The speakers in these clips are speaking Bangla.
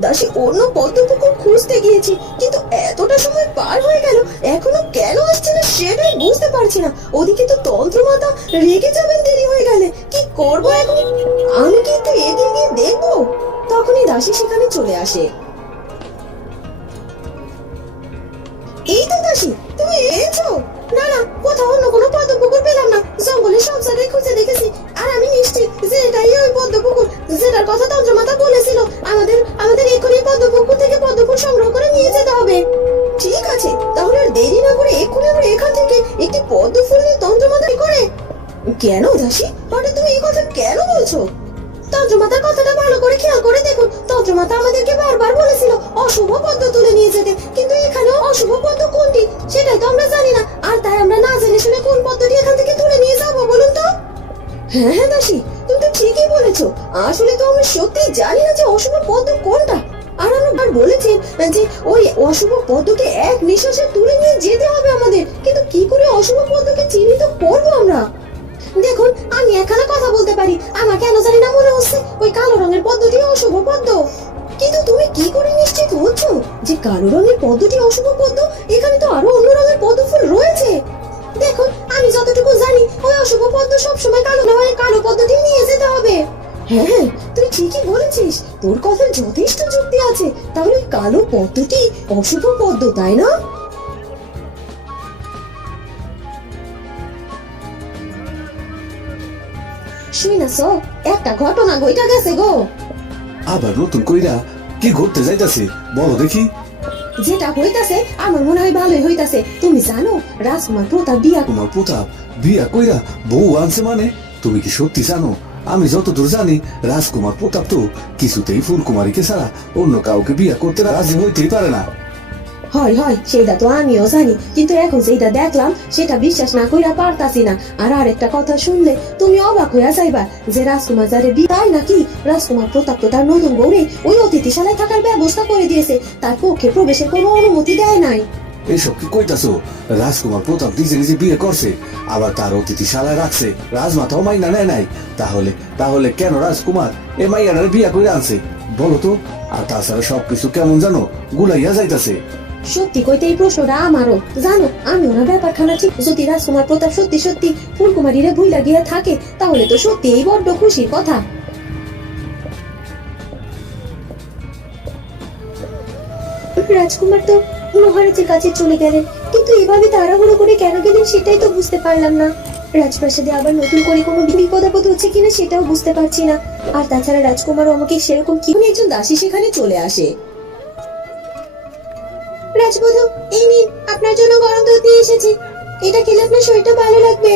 দাসী অন্য পদ্মপুকুর খুঁজতে গিয়েছি, কিন্তু এতটা সময় পার হয়ে গেল, এখনও কেন আসছে না সেটাই বুঝতে পারছি না। ওদিকে তো তন্ত্রমাতা রেগে যাবেন দেরি হয়ে গেলে, কি করব এখন? আমি কিন্তু এগিয়ে গিয়ে দেখব। তখনই দাসী সেখানে চলে আসে। কেন দাসী হঠাৎ তুমি এই কথা কেন বলছো? তন্ত্রমাতার কথাটা ভালো করে খেয়াল করে দেখুন। তন্ত্রমাতা আমাদেরকে বারবার বলেছিল, অশুভ পদ্ম তুলে নিয়ে যেতে। কিন্তু এখানে অশুভ পদ্ম কোনটি? সেটাই তো আমরা জানি না। আর তাই আমরা না জেনে শুনে কোন পদ্মটি এখান থেকে তুলে নিয়ে যাব বলুন তো? হ্যাঁ হ্যাঁ দাসী, তুমি তো ঠিকই বলেছ। আসলে তো আমরা সত্যি জানি না যে অশুভ পদ্ম কোনটা। আর আমার বলেছে যে ওই অশুভ পদ্মকে এক নিঃশ্বাসে তুলে নিয়ে যেতে হবে আমাদের। কিন্তু কি করে অশুভ পদ্মকে চিহ্নিত করব আমরা? দেখুন, আমি এখানে কথা বলতে পারি। আমার কেন জানি না মনে হচ্ছে ওই কালো রঙের পদ্মটি অশুভ পদ্ম। কিন্তু তুমি কি করে নিশ্চিত হচ্ছ যে কালো রঙের পদ্মটি অশুভ পদ্ম? এখানে তো আরও অন্য রঙের পদ্ম ফুল রয়েছে। দেখুন, আমি যতটুকু জানি, ওই অশুভ পদ্ম সবসময় কালো না হয়ে কালো পদ্মটি নিয়ে যেতে হবে। হ্যাঁ তুই ঠিকই বলেছিস। তোর কথার যথেষ্ট যুক্তি আছে। তাহলে কালো পদ্মটি অশুভ পদ্ম, তাই না? একটা ঘটনা ঘইটা গেছে গো আবার নতুন কইরা কি ঘুরতে যাইতাছে? বলো দেখি। যেটা হইতাছে আমার মনে হয় ভালোই হইতাছে। তুমি জানো রাজকুমার প্রতাপ বিয়া তোমার প্রতাপ বিয়া কইরা বউ আনছে মানে? তুমি কি সত্যি জানো? আমি যতদূর জানি রাজকুমার প্রতাপ তো কিছুতেই ফুলকুমারীকে ছাড়া অন্য কাউকে বিয়া করতে রাজি হইতেই পারে না। হয় হয় সেটা তো আমিও জানি। কিন্তু এখন যেটা দেখলাম, সেটা বিশ্বাস না কইরা পারতাছি না। আর আরেকটা কথা শুনলে, তুমি অবাক হইয়া যাইবা যে রাজকুমার যারে বি তাই নাকি? রাজকুমার প্রতাপ তো তার নতুন ওই অতিথিশালায় থাকার ব্যবস্থা করে দিয়েছে। তার পক্ষে প্রবেশের কোনো অনুমতি দেয় নাই। এসব কি কইতাছো? রাজকুমার প্রতাপ নিজে নিজে বিয়ে করছে, আবার তার অতিথিশালায় রাখছে। মাইনা নেয় নাই। তাহলে তাহলে কেন রাজকুমার এ মাইয়ার বিয়া করে আনছে? বলো তো। আর তাছাড়া সবকিছু কেমন জানো? গুলাইয়া যাইতাছে। সত্যি কইতে এই প্রশ্নটা আমারও। জানো আমি ওনার ব্যাপারখানা ঠিক। যদি রাজকুমার প্রতাপ সত্যি সত্যি ফুলকুমারীরে ভুইলা গিয়ে থাকে, তাহলে তো সত্যি এই বড্ড খুশির কথা। রাজকুমার তো মহারাজের কাছে চলে গেলেন। কিন্তু এভাবে তাড়াহুড়ো করে কেন গেলেন সেটাই তো বুঝতে পারলাম না। রাজপ্রাসাদে আবার নতুন করে কোনো বিপদ আপদ হচ্ছে কিনা সেটাও বুঝতে পারছি না। আর তাছাড়া রাজকুমারও আমাকে সেরকম কি একজন দাসী সেখানে চলে আসে। রাজবধূ, এই নিন, আপনার জন্য গরম দুধ নিয়ে এসেছি। এটা খেলে আপনার শরীরটা ভালো লাগবে।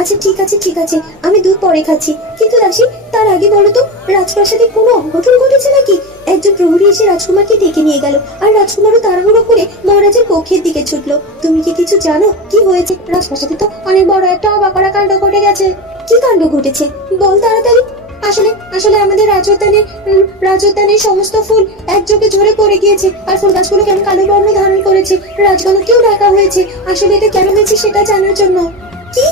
আচ্ছা ঠিক আছে ঠিক আছে, আমি দুধ পরে খাচ্ছি। কিন্তু দাসী, তার আগে বলো তো, রাজপ্রাসাদে কোনো অঘটন ঘটেছে নাকি? একজন প্রহরী এসে রাজকুমারকে ডেকে নিয়ে গেল, আর রাজকুমারও তাড়াহুড়ো করে মহারাজের কক্ষের দিকে ছুটলো। তুমি কি কিছু জানো? কি হয়েছে? রাজপ্রাসাদে তো অনেক বড় একটা অবাক করা কাণ্ড ঘটে গেছে। কি কাণ্ড ঘটেছে? বল তাড়াতাড়ি। আসলে আসলে আমাদের রাজোদ্যানের উম, রাজোদ্যানের সমস্ত ফুল একযোগে ঝরে পড়ে গিয়েছে। আর ফুল গাছগুলো কেমন কালো বর্ণ ধারণ করেছে। রাজগণকেও ডাকা হয়েছে। আসলে এটা কেন হয়েছে সেটা জানার জন্য। কি?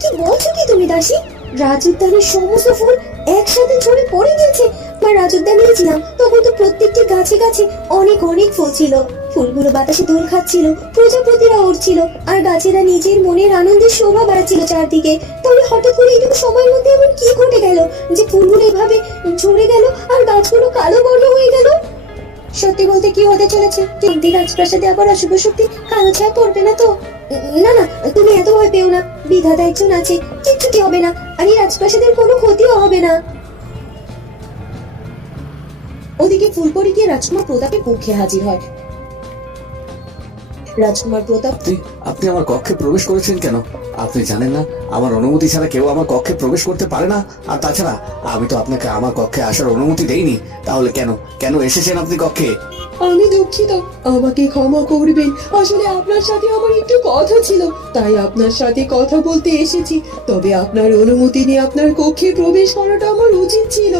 কি বলছো কি তুমি দাসী? রাজোদ্যানের সমস্ত ফুল একসাথে ঝরে পড়ে গিয়েছে। মা রাজোদ্যানে ছিলাম তখন তো প্রত্যেকটি গাছে গাছে অনেক অনেক ফুল ছিল। ফুলগুলো বাতাসে দোল খাচ্ছিল, প্রজাপতিরা উড়ছিল, আর গাছেরা নিজের মনের আনন্দের শোভা বাড়াচ্ছিল চারদিকে। তাহলে হঠাৎ করে এইটুকু সময়ের মধ্যে এমন কি ঘটে গেল যে ফুলগুলো এভাবে ঝরে গেল আর গাছগুলো কালো বর্ণ হয়ে গেল? সত্যি বলতে কি হতে চলেছে? একদিন রাজপ্রাসাদে আবার অশুভ শক্তি কালো ছায়া পড়বে না তো? না না, তুমি এত ভয় পেও না। বিধাতা একজন আছে, কিচ্ছুটি হবে না, আর এই রাজপ্রাসাদের কোনো ক্ষতিও হবে না। ওদিকে ফুলপরি গিয়ে রাজকুমার প্রতাপের পক্ষে হাজির হয়। রাজকুমার প্রতাপ। আপনি আপনি আমার কক্ষে প্রবেশ করেছেন কেন? আপনি জানেন না আমার অনুমতি ছাড়া কেউ আমার কক্ষে প্রবেশ করতে পারে না। আর তাছাড়া আমি তো আপনাকে আমার কক্ষে আসার অনুমতি দেইনি। তাহলে কেন? কেন এসেছেন আপনি কক্ষে? আমি দুঃখিত আমাকে ক্ষমা করবেন। আসলে আপনার সাথে আমার একটু কথা ছিল তাই আপনার সাথে কথা বলতে এসেছি। তবে আপনার অনুমতি নিয়ে আপনার কক্ষে প্রবেশ করাটা আমার উচিত ছিল।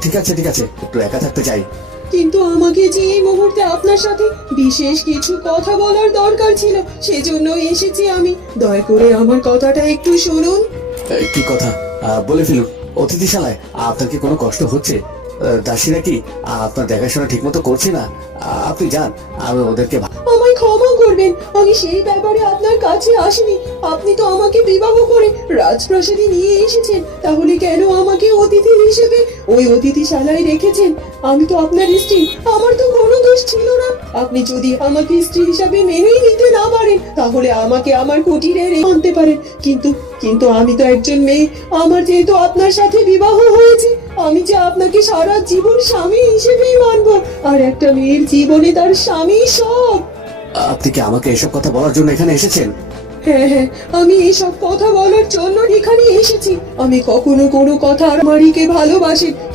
ঠিক আছে ঠিক আছে একটু একা থাকতে চাই। কিন্তু আমাকে যে এই মুহূর্তে আপনার সাথে বিশেষ কিছু কথা বলার দরকার ছিল সেজন্য এসেছি আমি। দয়া করে আমার কথাটা একটু শুনুন। কি কথা? বলে ফেলুন। অতিথিশালায় আপনাকে কোনো কষ্ট হচ্ছে? দাসীরা কি আপনার দেখাশোনা ঠিক মতো করছে না। আপনি যান, আমি ওদেরকে আমায় ক্ষমা করবেন। আমি সেই ব্যাপারে আপনার কাছে আসিনি। আপনি তো আমাকে বিবাহ করে রাজপ্রাসাদে নিয়ে এসেছেন। তাহলে কেন আমাকে অতিথি হিসেবে ওই অতিথিশালায় রেখেছেন? আমি তো আপনার স্ত্রী। আমার তো কোনো দোষ ছিল না। আপনি যদি আমাকে স্ত্রী হিসাবে মেনেই নিতে না পারেন, তাহলে আমাকে আমার কুটিরে আনতে পারেন। কিন্তু কিন্তু আমি তো একজন মেয়ে। আমার যেহেতু আপনার সাথে বিবাহ হয়েছে আমি যে আপনাকে সারা জীবন স্বামী হিসেবেই মানবো, আর একটা মেয়ের জীবনে তার স্বামী সব। আপনি কি আমাকে এসব কথা বলার জন্য এখানে এসেছেন? হ্যাঁ আমি কথা বলার জন্য এখানে এসেছি। আমি কখনো কোনো কথা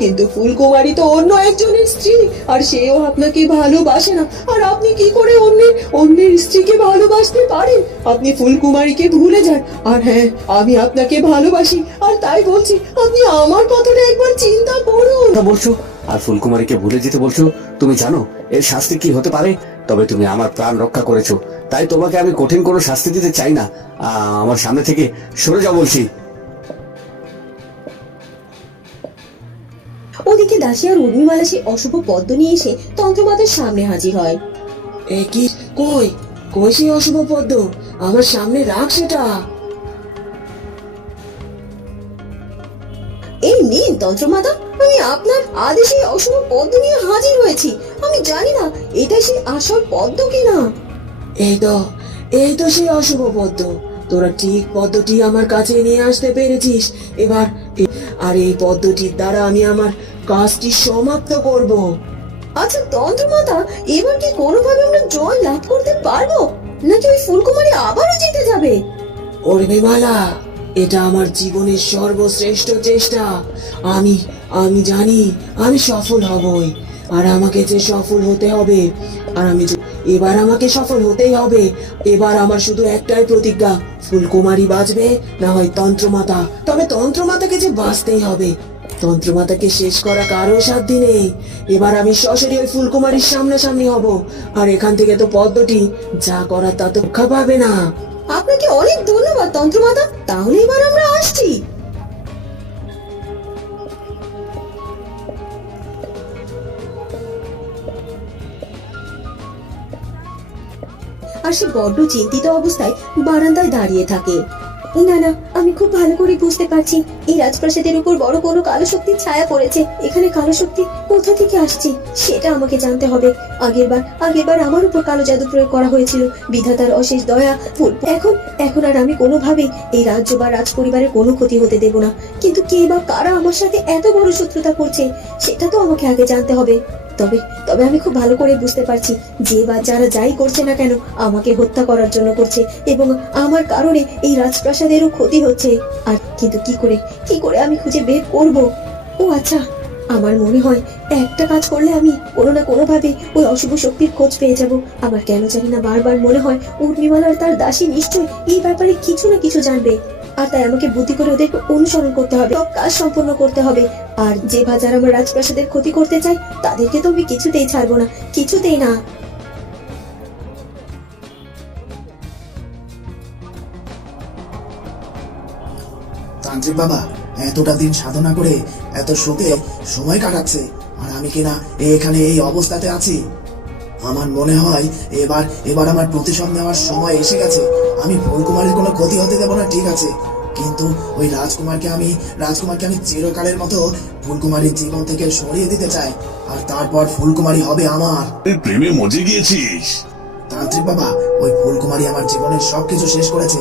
কিন্তু ফুলকুমারী তো অন্য একজনের স্ত্রী, আর সেও আপনাকে ভালোবাসে না। আর আপনি কি করে অন্যের অন্যের স্ত্রীকে ভালোবাসতে পারেন? আপনি ফুলকুমারীকে ভুলে যান। আর হ্যাঁ আমি আপনাকে ভালোবাসি, আর তাই বলছি, আপনি আমার কথাটা একবার চিন্তা করুন। বলছো? আর ফুলকুমারীকে ভুলে যেতে বলছো? তুমি জানো, এর শাস্তি কি হতে পারে? তবে তুমি আমার প্রাণ রক্ষা করেছ। তাই তোমাকে আমি কঠিন কোনো শাস্তি দিতে চাই না। আমার সামনে থেকে সরে যাও বলছি। ওদিকে দাসী আর উর্মিমালা সেই অশুভ পদ্ম নিয়ে এসে তন্ত্রমাতার সামনে হাজির হয়। এ কি? কই? কই সেই অশুভ পদ্ম? আমার সামনে রাখ সেটা। এই নিন তন্ত্রমাতা আমি আপনার আদেশে অশুভ পদ্ম নিয়ে হাজির হয়েছি। আমি জানি না এটা সেই আসল পদ্ম কিনা। এই তো এই তো সেই অশুভ পদ্ম। তোরা ঠিক পদ্মটি আমার কাছে নিয়ে আসতে পেরেছিস। এবার আর এই পদ্মটির দ্বারা আমি আমার কাজটি সমাপ্ত করব। আচ্ছা তন্ত্রমাতা এবার কি কোনোভাবে আমরা জয় লাভ করতে পারব? নাকি ওই ফুলকুমারী আবারও জিতে যাবে? ওরে বিমালা এটা আমার জীবনের সর্বশ্রেষ্ঠ চেষ্টা। আমি আমি জানি আমি সফল হবই। আর আমাকে যে সফল হতে হবে আর আমি যে- এবার আমাকে সফল হতেই হবে। এবার আমার শুধু একটাই প্রতিজ্ঞা, ফুলকুমারী বাঁচবে না হয় তন্ত্রমাতা। তবে তন্ত্রমাতাকে যে বাঁচতেই হবে। তন্ত্রমাতাকে শেষ করা কারও সাধ্যি নেই। এবার আমি সরাসরি ওই ফুলকুমারীর সামনাসামনি হব। আর এখান থেকে তো পদ্মটি যা করার তা তো পাবে না। আপনাকে অনেক ধন্যবাদ তন্ত্রমাতা। তাহলে এবার আমরা আসছি। আর সে বড্ড চিন্তিত অবস্থায় বারান্দায় দাঁড়িয়ে থাকে। না না, আমি খুব ভালো করে বুঝতে পারছি। এই রাজপ্রাসাদের উপর বড় কোনো কালো শক্তির ছায়া পড়েছে। এখানে কালো শক্তি কোথা থেকে আসছে, সেটা আমাকে জানতে হবে। আগেরবার আগেরবার আমার উপর কালো জাদু প্রয়োগ করা হয়েছিল। বিধাতার অশেষ দয়া এখন এখন আর আমি কোনোভাবেই এই রাজ্য বা রাজ পরিবারের কোনো ক্ষতি হতে দেব না। কিন্তু কে বা কারা আমার সাথে এত বড় শত্রুতা করছে, সেটা তো আমাকে আগে জানতে হবে। তবে তবে আমি খুব ভালো করে বুঝতে পারছি, যে বা যারা যাই করছে না কেন, আমাকে হত্যা করার জন্য করছে, এবং আমার কারণে এই রাজপ্রাসাদেরও ক্ষতি হচ্ছে। আর কিন্তু কি করে কি করে আমি খুঁজে বের করব? ও আচ্ছা আমার মনে হয় একটা কাজ করলে আমি কোনো না কোনো ভাবে ওই অশুভ শক্তির খোঁজ পেয়ে যাব। আমার কেন জানি না বারবার মনে হয় উর্মিমালার তার দাসী নিশ্চয় এই ব্যাপারে কিছু না কিছু জানবে। আর তাই আমাকে বুদ্ধি করে ওদেরকে অনুসরণ করতে হবে, সব কাজ সম্পন্ন করতে হবে। আর যে বা যারা আমার রাজপ্রাসাদের ক্ষতি করতে চায়, তাদেরকে তো আমি কিছুতেই ছাড়বো না, কিছুতেই না। তান্ত্রিক বাবা, এতটা দিন সাধনা করে এত শোকে সময় কাটাচ্ছে, আর আমি কিনা এখানে এই অবস্থাতে আছি? আমার মনে হয় এবার এবার আমার প্রতিশোধ নেওয়ার সময় এসে গেছে। আমি ফুলকুমারের কোনো ক্ষতি হতে দেবো না ঠিক আছে। কিন্তু ওই রাজকুমারকে আমি রাজকুমারকে আমি চিরকালের মতো ফুলকুমারীর জীবন থেকে সরিয়ে দিতে চাই। আর তারপর ফুলকুমারী হবে আমার। তুই প্রেমে মজে গিয়েছিস? তান্ত্রিক বাবা ওই ফুলকুমারী আমার জীবনের সবকিছু শেষ করেছে।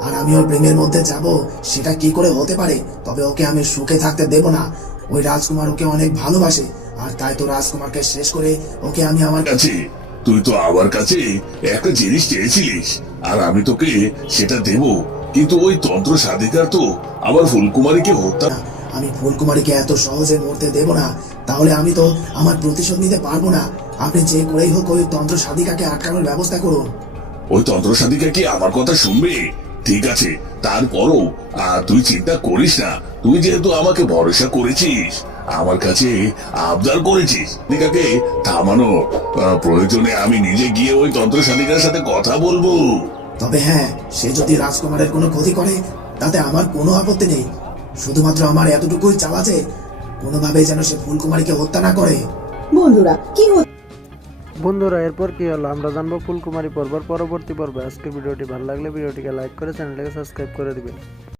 আর আমি ওর প্রেমের মধ্যে যাব সেটা কি করে হতে পারে? তবে ওকে আমি সুখে থাকতে দেব না। ওই রাজকুমার ওকে অনেক ভালোবাসে। আর তাই তো রাজকুমারকে শেষ করে ওকে আমি আমার কাছে তুই তো আমার কাছে একটা জিনিস চেয়েছিলিস আর আমি তোকে সেটা দেব। কিন্তু ওই তন্ত্র সাধিকার তো আবার ফুলকুমারীকে হত্যা আমি ফুলকুমারীকে এত সহজে মরতে দেব না। তাহলে আমি তো আমার প্রতিশোধ নিতে পারব না। আপনি যে করেই হোক ওই তন্ত্র সাধিকাকে আটকানোর ব্যবস্থা করুন। ওই তন্ত্র সাধিকা কি আমার কথা শুনবে? ঠিক আছে তারপরও আর তুই চিন্তা করিস না। তুই যেহেতু আমাকে ভরসা করেছিস আমার কাছে আবদার করেছিস। সাধিকাকে থামানো। প্রয়োজনে আমি নিজে গিয়ে ওই তন্ত্র সাধিকার সাথে কথা বলব। তবে হ্যাঁ সে যদি রাজকুমারের কোনো ক্ষতি করে তাতে আমার কোনো আপত্তি নেই। শুধুমাত্র আমার এতটুকুই চাওয়া যে কোনোভাবেই যেন সে ফুলকুমারীকে হত্যা না করে। বন্ধুরা কি বন্ধুরা এরপর কি হলো? আমরা জানব ফুলকুমারী পর্বর পরবর্তী পর্বে। আজকের ভিডিওটি ভালো লাগলে ভিডিওটিকে লাইক করে চ্যানেলটাকে সাবস্ক্রাইব করে দিবেন।